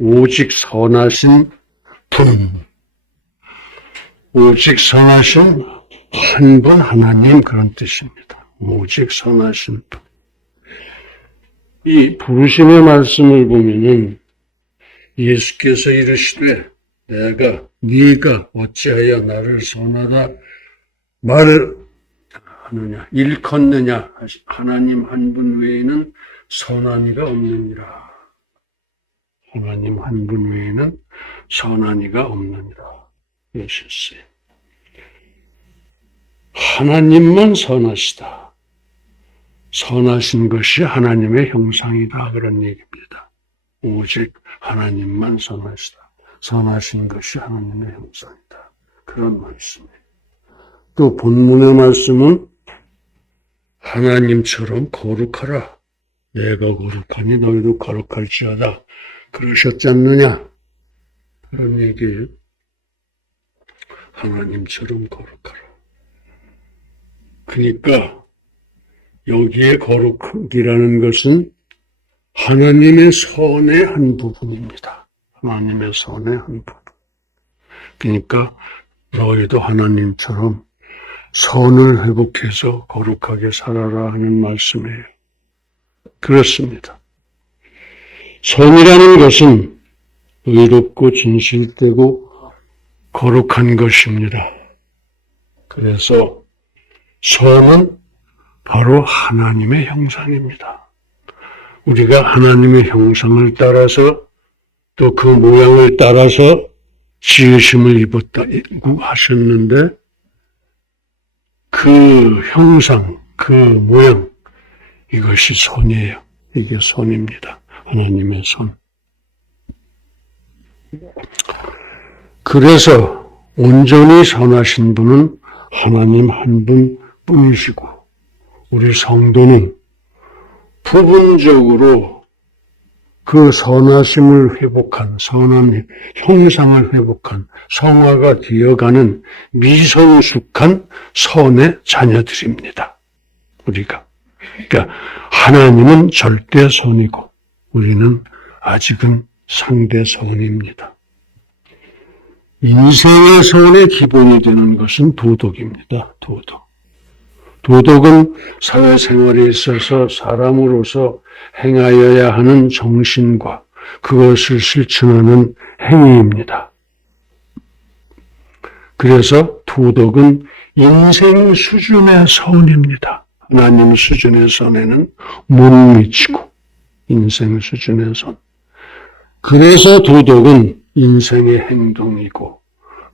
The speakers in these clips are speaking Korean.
오직 선하신 분, 오직 선하신 한 분 하나님 그런 뜻입니다. 오직 선하신 분. 이 부르심의 말씀을 보면은 예수께서 이르시되 네가 어찌하여 나를 선하다 말을 하느냐 일컫느냐 하나님 한 분 외에는 선한 이가 없느니라. 하나님 한 분 외에는 선한 이가 없느니라. 그러셨어요. 하나님만 선하시다. 선하신 것이 하나님의 형상이다. 그런 얘기입니다. 오직 하나님만 선하시다. 선하신 것이 하나님의 형상이다. 그런 말씀이에요. 또 본문의 말씀은 하나님처럼 거룩하라. 내가 거룩하니 너희도 거룩할지어다. 그러셨지 않느냐? 그런 얘기예요. 하나님처럼 거룩하라. 그러니까 여기에 거룩이라는 것은 하나님의 선의 한 부분입니다. 하나님의 선의 한 부분. 그러니까 너희도 하나님처럼 선을 회복해서 거룩하게 살아라 하는 말씀이에요. 그렇습니다. 선이라는 것은 의롭고 진실되고 거룩한 것입니다. 그래서 선은 바로 하나님의 형상입니다. 우리가 하나님의 형상을 따라서 또 그 모양을 따라서 지으심을 입었다고 하셨는데 그 형상, 그 모양, 이것이 선이에요. 이게 선입니다. 하나님의 선. 그래서 온전히 선하신 분은 하나님 한 분뿐이시고 우리 성도는 부분적으로 그 선하심을 회복한, 선한 형상을 회복한, 성화가 되어가는 미성숙한 선의 자녀들입니다. 우리가. 그러니까 하나님은 절대 선이고 우리는 아직은 상대 선입니다. 인생의 선의 기본이 되는 것은 도덕입니다. 도덕. 도덕은 사회생활에 있어서 사람으로서 행하여야 하는 정신과 그것을 실천하는 행위입니다. 그래서 도덕은 인생 수준의 선입니다. 하나님 수준의 선에는 못 미치고 인생 수준의 선. 그래서 도덕은 인생의 행동이고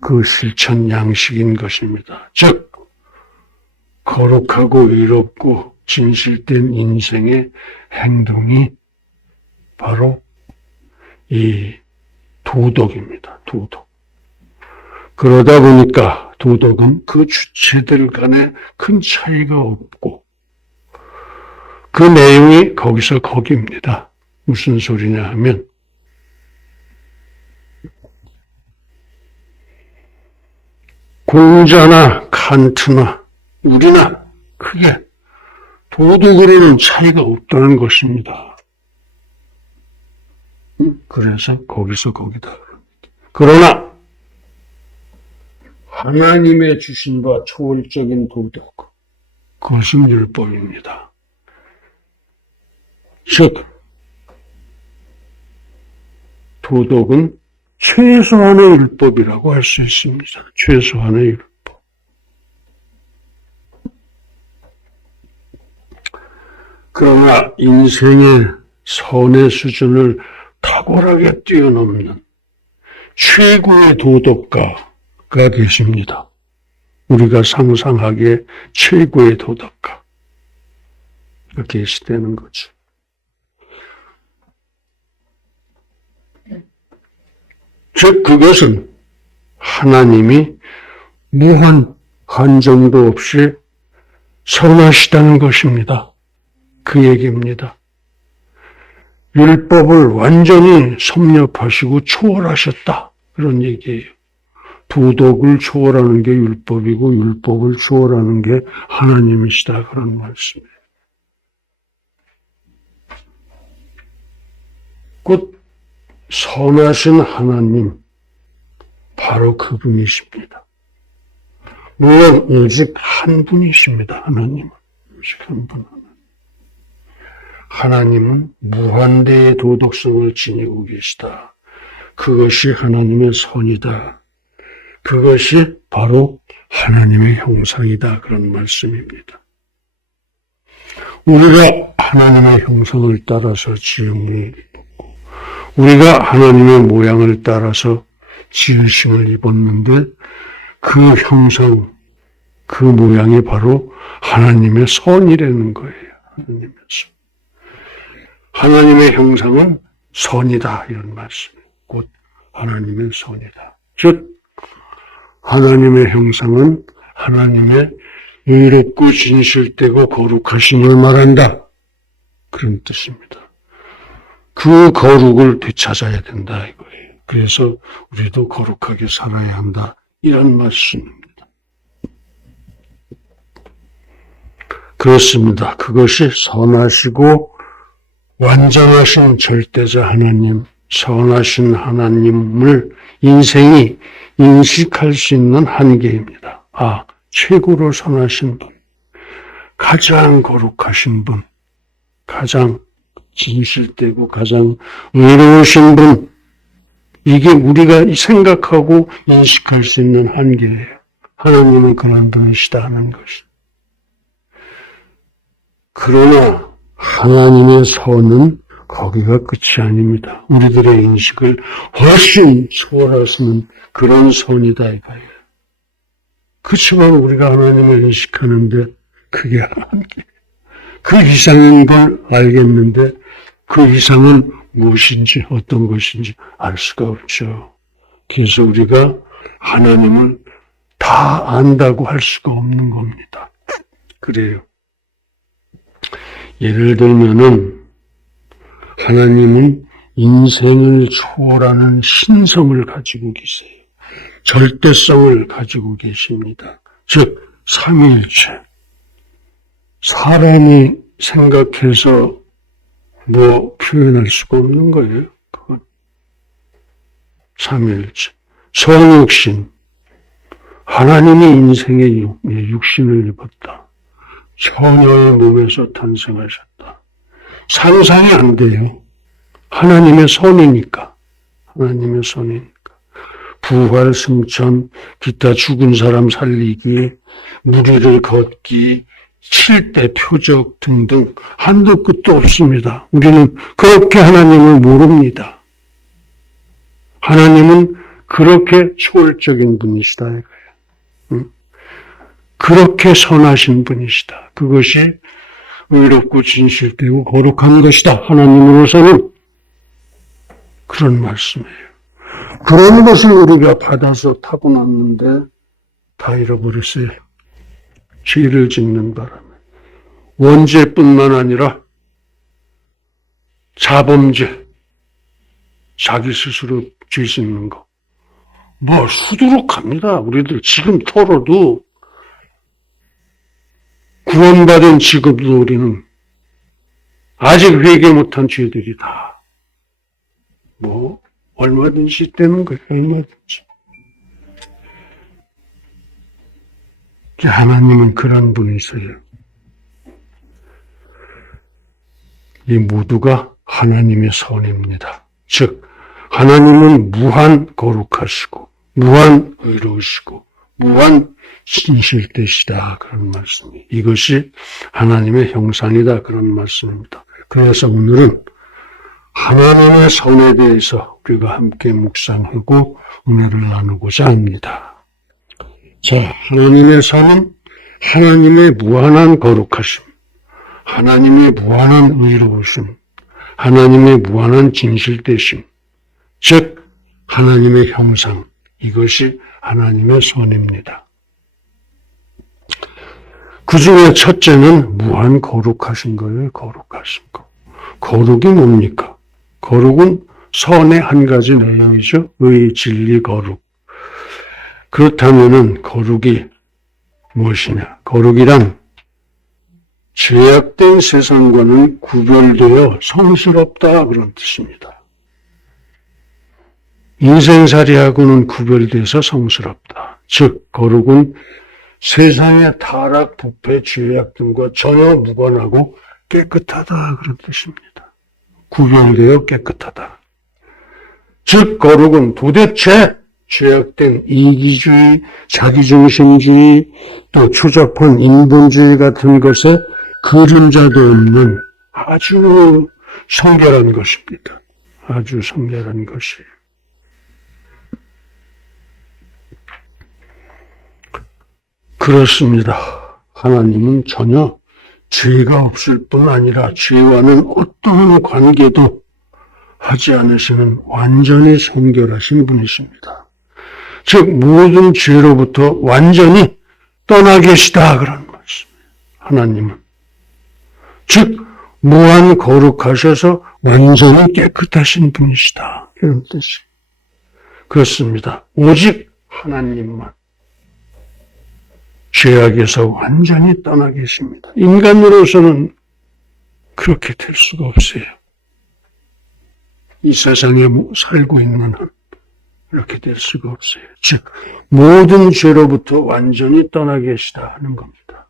그 실천 양식인 것입니다. 즉 거룩하고 의롭고 진실된 인생의 행동이 바로 이 도덕입니다. 도덕. 그러다 보니까 도덕은 그 주체들 간에 큰 차이가 없고 그 내용이 거기서 거기입니다. 무슨 소리냐 하면 공자나 칸트나 우리나 크게 도덕으로는 차이가 없다는 것입니다. 그래서 거기서 거기다. 그러나 하나님의 주신 바 초월적인 도덕, 그것은 율법입니다. 즉 도덕은 최소한의 율법이라고 할 수 있습니다. 최소한의 율법. 그러나 인생의 선의 수준을 탁월하게 뛰어넘는 최고의 도덕가가 계십니다. 우리가 상상하기에 최고의 도덕가가 계시다는 거죠. 즉 그것은 하나님이 무한 한정도 없이 선하시다는 것입니다. 그 얘기입니다. 율법을 완전히 섭렵하시고 초월하셨다. 그런 얘기예요. 도덕을 초월하는 게 율법이고 율법을 초월하는 게 하나님이시다. 그런 말씀이에요. 곧 선하신 하나님, 바로 그분이십니다. 물론 오직 한 분이십니다. 하나님은 오직 한 분. 하나님은 무한대의 도덕성을 지니고 계시다. 그것이 하나님의 선이다. 그것이 바로 하나님의 형상이다. 그런 말씀입니다. 우리가 하나님의 형상을 따라서 지음을 입었고, 우리가 하나님의 모양을 따라서 지으심을 입었는데, 그 형상, 그 모양이 바로 하나님의 선이라는 거예요. 하나님의 선. 하나님의 형상은 선이다. 이런 말씀이에요. 곧 하나님의 선이다. 즉 하나님의 형상은 하나님의 의롭고 진실되고 거룩하심을 말한다. 그런 뜻입니다. 그 거룩을 되찾아야 된다 이거예요. 그래서 우리도 거룩하게 살아야 한다. 이런 말씀입니다. 그렇습니다. 그것이 선하시고 완전하신 절대자 하나님, 선하신 하나님을 인생이 인식할 수 있는 한계입니다. 최고로 선하신 분, 가장 거룩하신 분, 가장 진실되고 가장 의로우신 분, 이게 우리가 생각하고 인식할 수 있는 한계예요. 하나님은 그런 분이시다 하는 것이. 그러나 하나님의 선은 거기가 끝이 아닙니다. 우리들의 인식을 훨씬 초월할 수 있는 그런 선이다 이거예요. 그렇지만 우리가 하나님을 인식하는데 그게 한계. 그 이상인 걸 알겠는데 그 이상은 무엇인지 어떤 것인지 알 수가 없죠. 그래서 우리가 하나님을 다 안다고 할 수가 없는 겁니다. 그래요. 예를 들면은 하나님은 인생을 초월하는 신성을 가지고 계세요. 절대성을 가지고 계십니다. 즉 삼위일체. 사람이 생각해서 표현할 수가 없는 거예요. 그건 삼위일체. 성육신. 하나님이 인생의 육신을 입었다. 처녀의 몸에서 탄생하셨다. 상상이 안 돼요. 하나님의 선이니까. 하나님의 선이니까. 부활, 승천, 기타 죽은 사람 살리기, 무리를 걷기, 칠대 표적 등등 한도 끝도 없습니다. 우리는 그렇게 하나님을 모릅니다. 하나님은 그렇게 초월적인 분이시다 이거예요. 그렇게 선하신 분이시다. 그것이 의롭고 진실되고 거룩한 것이다. 하나님으로서는 그런 말씀이에요. 그런 것을 우리가 받아서 타고났는데 다 잃어버렸어요. 죄를 짓는 바람에. 원죄뿐만 아니라 자범죄, 자기 스스로 죄 짓는 거. 수두룩합니다. 우리들 지금 털어도 구원받은 지금도 우리는 아직 회개 못한 죄들이 다 얼마든지 되는 거예요. 얼마든지. 하나님은 그런 분이세요. 이 모두가 하나님의 선입니다. 즉 하나님은 무한 거룩하시고 무한 의로우시고 무한 진실되시다. 그런 말씀이. 이것이 하나님의 형상이다. 그런 말씀입니다. 그래서 오늘은 하나님의 선에 대해서 우리가 함께 묵상하고 은혜를 나누고자 합니다. 자, 하나님의 선은 하나님의 무한한 거룩하심, 하나님의 무한한 의로우심, 하나님의 무한한 진실되심, 즉 하나님의 형상, 이것이 하나님의 선입니다. 그 중에 첫째는 무한 거룩하신 거예요. 거룩하신 거. 거룩이 뭡니까? 거룩은 선의 한 가지 내용이죠. 의, 진리, 거룩. 그렇다면은 거룩이 무엇이냐? 거룩이란 죄악된 세상과는 구별되어 성스럽다 그런 뜻입니다. 인생살이하고는 구별돼서 성스럽다. 즉 거룩은 세상의 타락, 부패, 죄악 등과 전혀 무관하고 깨끗하다 그런 뜻입니다. 구별되어 깨끗하다. 즉 거룩은 도대체 죄악된 이기주의, 자기중심주의, 또 추잡한 인본주의 같은 것에 그림자도 없는 아주 성결한 것입니다. 아주 성결한 것이에요. 그렇습니다. 하나님은 전혀 죄가 없을 뿐 아니라 죄와는 어떤 관계도 하지 않으시는 완전히 성결하신 분이십니다. 즉 모든 죄로부터 완전히 떠나 계시다 그런 말씀이에요. 하나님은. 즉 무한 거룩하셔서 완전히 깨끗하신 분이시다. 이런 뜻이. 그렇습니다. 오직 하나님만 죄악에서 완전히 떠나 계십니다. 인간으로서는 그렇게 될 수가 없어요. 이 세상에 살고 있는 한 이렇게 될 수가 없어요. 즉 모든 죄로부터 완전히 떠나 계시다 하는 겁니다.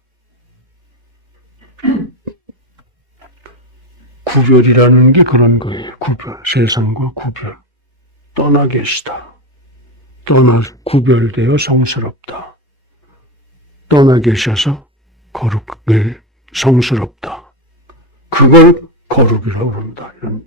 구별이라는 게 그런 거예요. 구별, 세상과 구별. 떠나 계시다. 구별되어 성스럽다. 떠나 계셔서 거룩을 성스럽다. 그걸 거룩이라고 부른다. 이런.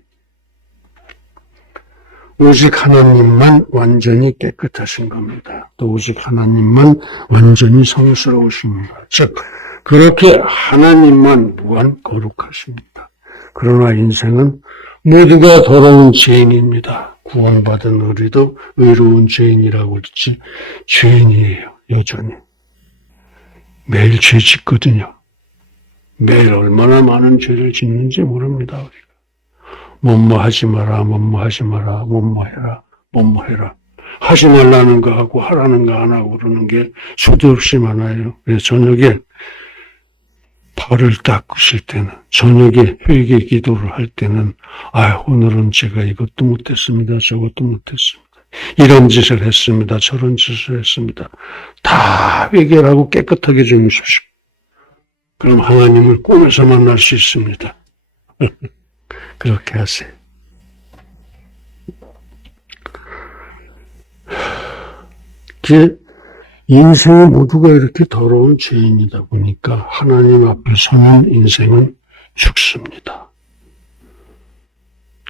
오직 하나님만 완전히 깨끗하신 겁니다. 또 오직 하나님만 완전히 성스러우십니다. 즉 그렇게 하나님만 무한 거룩하십니다. 그러나 인생은 모두가 더러운 죄인입니다. 구원받은 우리도 의로운 죄인이라고 했지 죄인이에요. 여전히. 매일 죄 짓거든요. 매일 얼마나 많은 죄를 짓는지 모릅니다. 우리가. 뭐뭐 하지 마라, 뭐뭐 하지 마라, 뭐뭐 해라, 뭐뭐 해라. 하지 말라는 거 하고 하라는 거 안 하고 그러는 게 수도 없이 많아요. 그래서 저녁에 발을 닦으실 때는, 저녁에 회개 기도를 할 때는 오늘은 제가 이것도 못했습니다. 저것도 못했습니다. 이런 짓을 했습니다. 저런 짓을 했습니다. 다 회개하고 깨끗하게 주무십시오. 그럼 하나님을 꿈에서 만날 수 있습니다. 그렇게 하세요. 인생의 모두가 이렇게 더러운 죄인이다 보니까 하나님 앞에 서는 인생은 죽습니다.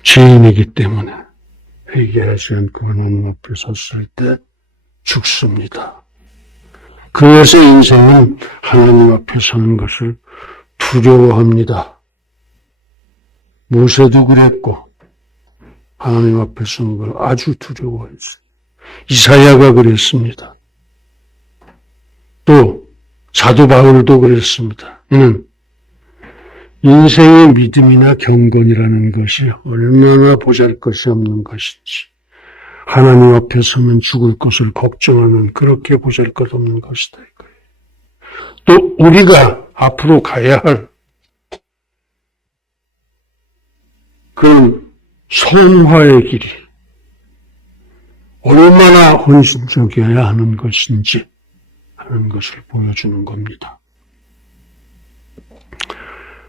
죄인이기 때문에 회개하지 않고 하나님 앞에 섰을 때 죽습니다. 그래서 인생은 하나님 앞에 서는 것을 두려워합니다. 모세도 그랬고 하나님 앞에 서는 걸 아주 두려워했어요. 이사야가 그랬습니다. 또 사도 바울도 그랬습니다. 이는 인생의 믿음이나 경건이라는 것이 얼마나 보잘것이 없는 것인지, 하나님 앞에 서면 죽을 것을 걱정하는 그렇게 보잘것 없는 것이다 이거예요. 또 우리가 앞으로 가야 할 그런 성화의 길이 얼마나 헌신적이어야 하는 것인지 하는 것을 보여주는 겁니다.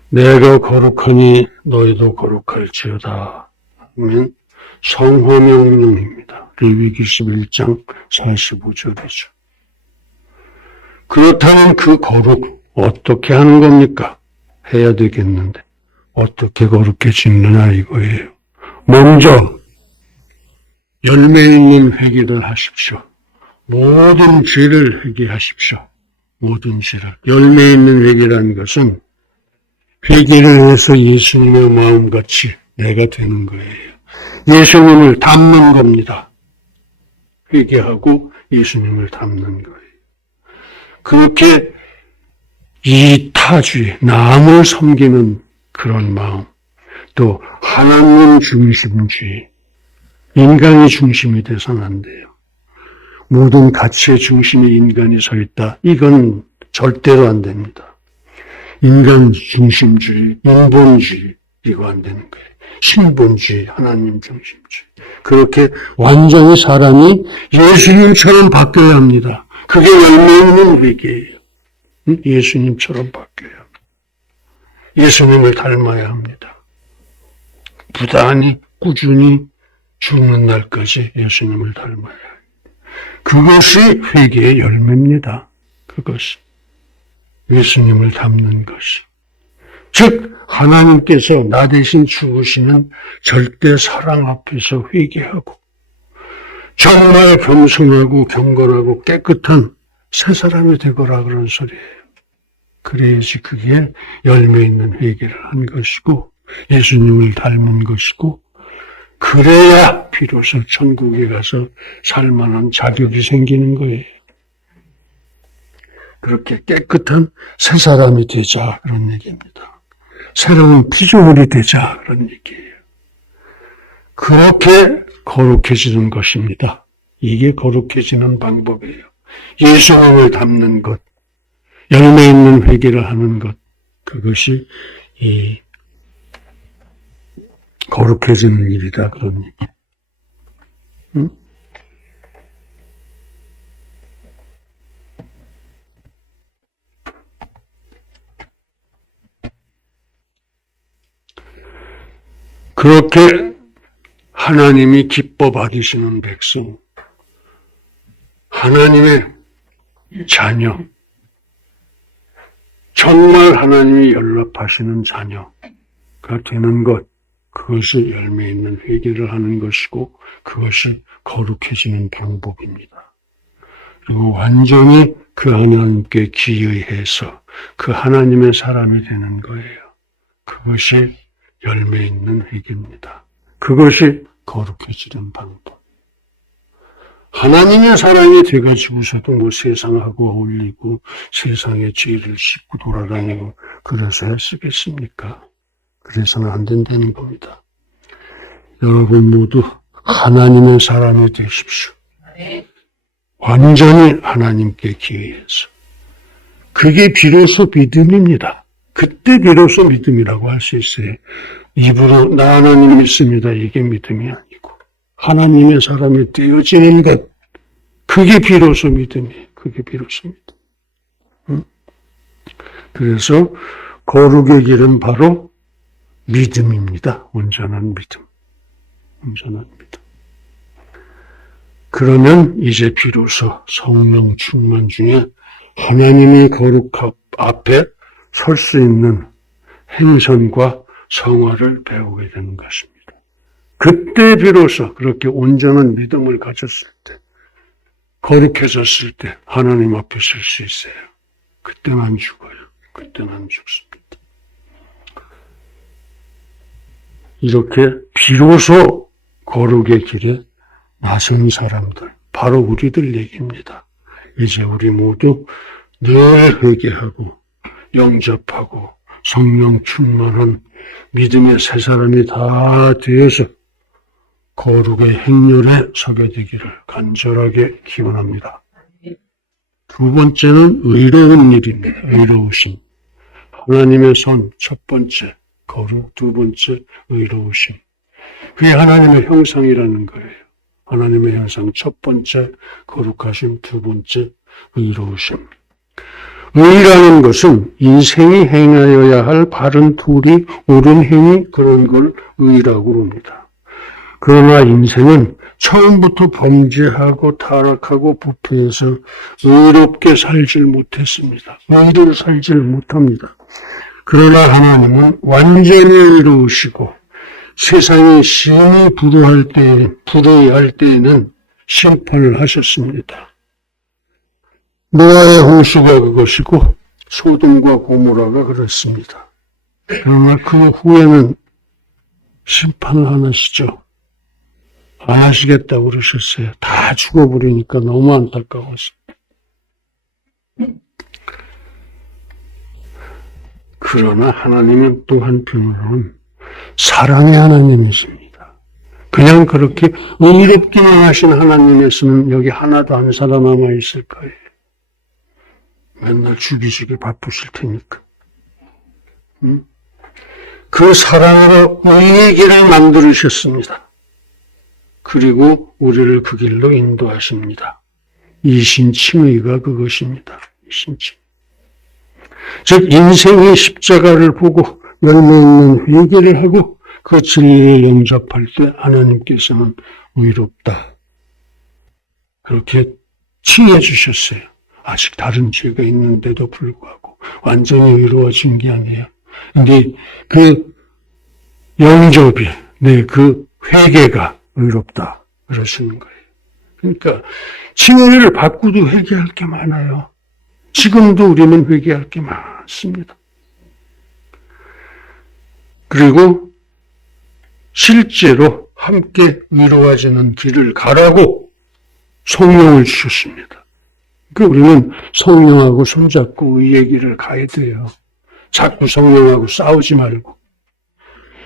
내가 거룩하니 너희도 거룩할지어다 하면 성화명령입니다. 레위기 11장 45절이죠. 그렇다면 그 거룩 어떻게 하는 겁니까? 해야 되겠는데 어떻게 거룩해지느냐 이거예요. 먼저 열매 있는 회개를 하십시오. 모든 죄를 회개하십시오. 모든 죄를. 열매 있는 회개라는 것은 회개를 해서 예수님의 마음같이 내가 되는 거예요. 예수님을 닮는 겁니다. 회개하고 예수님을 닮는 거예요. 그렇게 이타주의, 남을 섬기는 그런 마음, 또 하나님 중심주의, 인간이 중심이 돼서는 안 돼요. 모든 가치의 중심에 인간이 서 있다. 이건 절대로 안 됩니다. 인간 중심주의, 인본주의, 이거 안 되는 거예요. 신본주의, 하나님 중심주의. 그렇게 완전히 사람이 예수님처럼 바뀌어야 합니다. 그게 열매 있는 회개예요. 예수님처럼 바뀌어야 합니다. 예수님을 닮아야 합니다. 부단히 꾸준히 죽는 날까지 예수님을 닮아야 합니다. 그것이 회개의 열매입니다. 그것이 예수님을 닮는 것이. 즉 하나님께서 나 대신 죽으시는 절대 사랑 앞에서 회개하고 정말 겸손하고 경건하고 깨끗한 새 사람이 되거라 그런 소리예요. 그래야지 그게 열매 있는 회개를 한 것이고 예수님을 닮은 것이고 그래야 비로소 천국에 가서 살만한 자격이 생기는 거예요. 그렇게 깨끗한 새 사람이 되자 그런 얘기입니다. 새로운 피조물이 되자 그런 얘기예요. 그렇게 거룩해지는 것입니다. 이게 거룩해지는 방법이에요. 예수님을 닮는 것, 열매 있는 회개를 하는 것, 그것이 이 거룩해지는 일이다 그런 얘기. 응? 그렇게 하나님이 기뻐 받으시는 백성, 하나님의 자녀, 정말 하나님이 연락하시는 자녀가 되는 것, 그것이 열매 있는 회개를 하는 것이고 그것이 거룩해지는 방법입니다. 그리고 완전히 그 하나님께 기의해서 그 하나님의 사람이 되는 거예요. 그것이 열매 있는 회개입니다. 그것이 거룩해지는 방법. 하나님의 사랑이 돼가지고서도 뭐 세상하고 어울리고 세상의 죄를 씻고 돌아다니고 그래서 쓰겠습니까? 그래서는 안 된다는 겁니다. 여러분 모두 하나님의 사람이 되십시오. 완전히 하나님께 기회해서. 그게 비로소 믿음입니다. 그때 비로소 믿음이라고 할 수 있어요. 입으로 나 하나님 믿습니다. 이게 믿음이 아니고 하나님의 사람이 되어지는 것, 그게 비로소 믿음이에요. 그게 비로소 믿음. 그래서 거룩의 길은 바로 믿음입니다. 온전한 믿음. 온전한 믿음. 그러면 이제 비로소 성령 충만 중에 하나님의 거룩 앞에 설 수 있는 행선과 성화를 배우게 되는 것입니다. 그때 비로소 그렇게 온전한 믿음을 가졌을 때, 거룩해졌을 때 하나님 앞에 설 수 있어요. 그때는 안 죽어요. 그때는 안 죽습니다. 이렇게 비로소 거룩의 길에 나선 사람들, 바로 우리들 얘기입니다. 이제 우리 모두 늘 회개하고 영접하고 성령 충만한 믿음의 새 사람이 다 되어서 거룩의 행렬에 서게 되기를 간절하게 기원합니다. 두 번째는 의로운 일입니다. 의로우심. 하나님의 손 첫 번째 거룩, 두 번째 의로우심. 그게 하나님의 형상이라는 거예요. 하나님의 형상 첫 번째 거룩하심, 두 번째 의로우심. 의라는 것은 인생이 행하여야 할 바른 도리, 옳은 행위, 그런 걸 의라고 합니다. 그러나 인생은 처음부터 범죄하고 타락하고 부패해서 의롭게 살질 못했습니다. 의로 살질 못합니다. 그러나 하나님은 완전히 의로우시고 세상이 심히 불의할 때에는 심판을 하셨습니다. 노아의 홍수가 그것이고 소돔과 고모라가 그렇습니다. 그러나 그 후에는 심판을 안 하시죠. 안 하시겠다고 그러셨어요. 다 죽어버리니까 너무 안타까워서. 그러나 하나님은 또 한편으로는 사랑의 하나님이십니다. 그냥 그렇게 의롭기만 하신 하나님이었으면 여기 하나도 안 살아남아 있을 거예요. 맨날 죽이시기 바쁘실 테니까. 그 사랑으로 의의 길을 만들으셨습니다. 그리고 우리를 그 길로 인도하십니다. 이 신칭의가 그것입니다. 이 신칭. 즉 인생의 십자가를 보고 열매 있는 회개를 하고 그 진리를 영접할 때 하나님께서는 의롭다. 그렇게 칭해 주셨어요. 아직 다른 죄가 있는데도 불구하고 완전히 의로워진 게 아니에요. 근데 그 영접이, 그 회개가 의롭다. 그러시는 거예요. 그러니까 칭의를 받고도 회개할 게 많아요. 지금도 우리는 회개할 게 많습니다. 그리고 실제로 함께 의로워지는 길을 가라고 성령을 주셨습니다. 그러니까 우리는 성령하고 손잡고 의의 길을 가야 돼요. 자꾸 성령하고 싸우지 말고.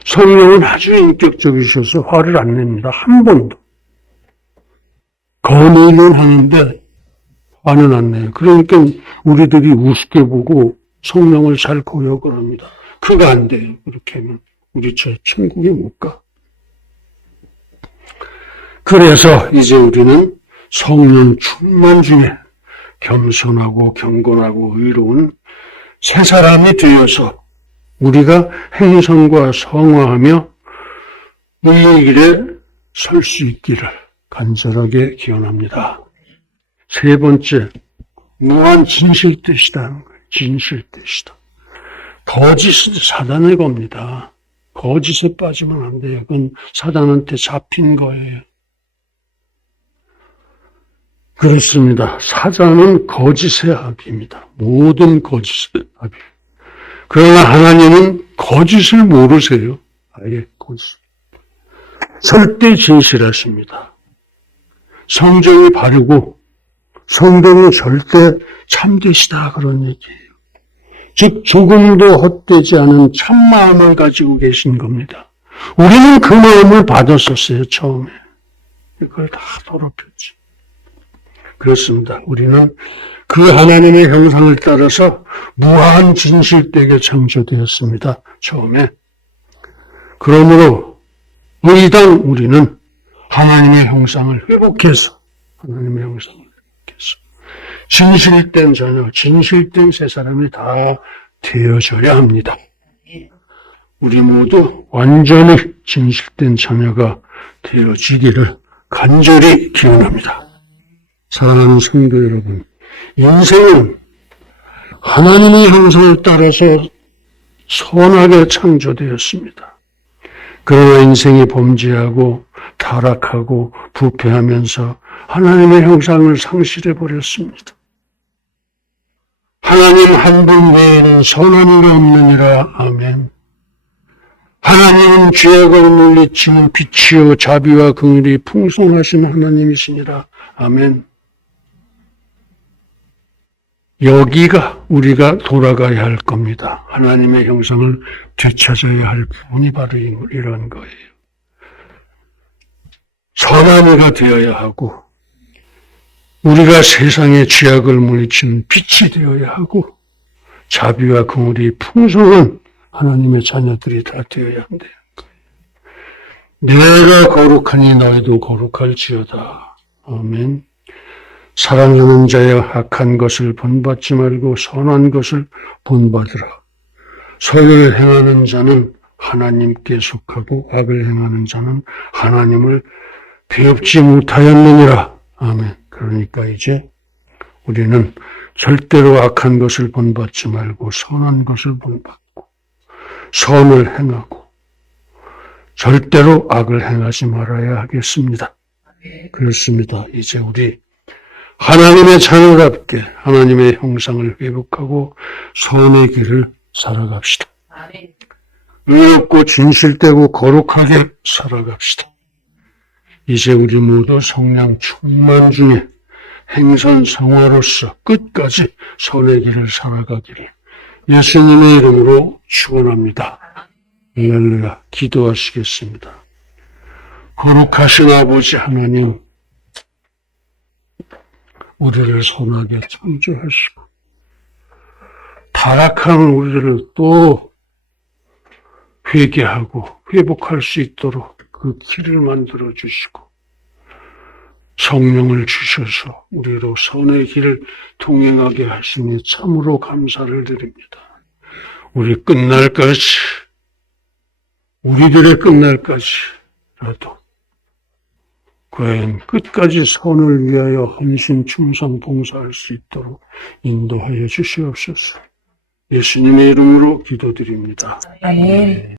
성령은 아주 인격적이셔서 화를 안 냅니다. 한 번도. 건의는 하는데 화는 안 내요. 그러니까 우리들이 우습게 보고 성령을 잘 고역을 합니다. 그거 안 돼요. 그렇게 하면 우리 저 천국에 못 가. 그래서 이제 우리는 성령 충만 중에 겸손하고 경건하고 의로운 새 사람이 되어서 우리가 행선과 성화하며 의의 길에 설 수 있기를 간절하게 기원합니다. 세 번째, 무한 진실뜻이라는 거예요. 진실뜻이다. 거짓은 사단의 겁니다. 거짓에 빠지면 안 돼요. 그건 사단한테 잡힌 거예요. 그렇습니다. 사단은 거짓의 합입니다. 모든 거짓의 합이에요. 그러나 하나님은 거짓을 모르세요. 아예 거짓. 절대 진실하십니다. 성정이 바르고 성도는 절대 참되시다 그런 얘기예요. 즉 조금도 헛되지 않은 참마음을 가지고 계신 겁니다. 우리는 그 마음을 받았었어요. 처음에. 그걸 다 더럽혔지. 그렇습니다. 우리는 그 하나님의 형상을 따라서 무한 진실되게 창조되었습니다. 처음에. 그러므로 의당 우리는 하나님의 형상을 회복해서 하나님의 형상을 회복해서 진실된 자녀, 진실된 새 사람이 다 되어져야 합니다. 우리 모두 완전히 진실된 자녀가 되어지기를 간절히 기원합니다. 사랑하는 성도 여러분, 인생은 하나님의 형상을 따라서 선하게 창조되었습니다. 그러나 인생이 범죄하고 타락하고 부패하면서 하나님의 형상을 상실해버렸습니다. 하나님 한 분 외에는 선한 이가 없느니라. 아멘. 하나님은 죄악을 물리치는 빛이요 자비와 긍휼이 풍성하신 하나님이시니라. 아멘. 여기가 우리가 돌아가야 할 겁니다. 하나님의 형상을 되찾아야 할 부분이 바로 이런 거예요. 선한 이가 되어야 하고 우리가 세상의 죄악을 물리치는 빛이 되어야 하고 자비와 긍휼이 풍성한 하나님의 자녀들이 다 되어야 한다는 거예요. 내가 거룩하니 너희도 거룩할지어다. 아멘. 사랑하는 자여 악한 것을 본받지 말고 선한 것을 본받으라. 선을 행하는 자는 하나님께 속하고 악을 행하는 자는 하나님을 배웁지 못하였느니라. 아멘. 그러니까 이제 우리는 절대로 악한 것을 본받지 말고 선한 것을 본받고 선을 행하고 절대로 악을 행하지 말아야 하겠습니다. 그렇습니다. 이제 우리 하나님의 자녀답게 하나님의 형상을 회복하고 선의 길을 살아갑시다. 의롭고 진실되고 거룩하게 살아갑시다. 이제 우리 모두 성령 충만 중에 행선성화로서 끝까지 선의 길을 살아가기를 예수님의 이름으로 축원합니다. 할렐루야. 기도하시겠습니다. 거룩하신 아버지 하나님, 우리를 선하게 창조하시고 타락한 우리를 또 회개하고 회복할 수 있도록 그 길을 만들어 주시고 성령을 주셔서 우리로 선의 길을 동행하게 하시니 참으로 감사를 드립니다. 우리들의 끝날까지라도 과연 끝까지 선을 위하여 헌신 충성 봉사할 수 있도록 인도하여 주시옵소서. 예수님의 이름으로 기도드립니다. 아멘.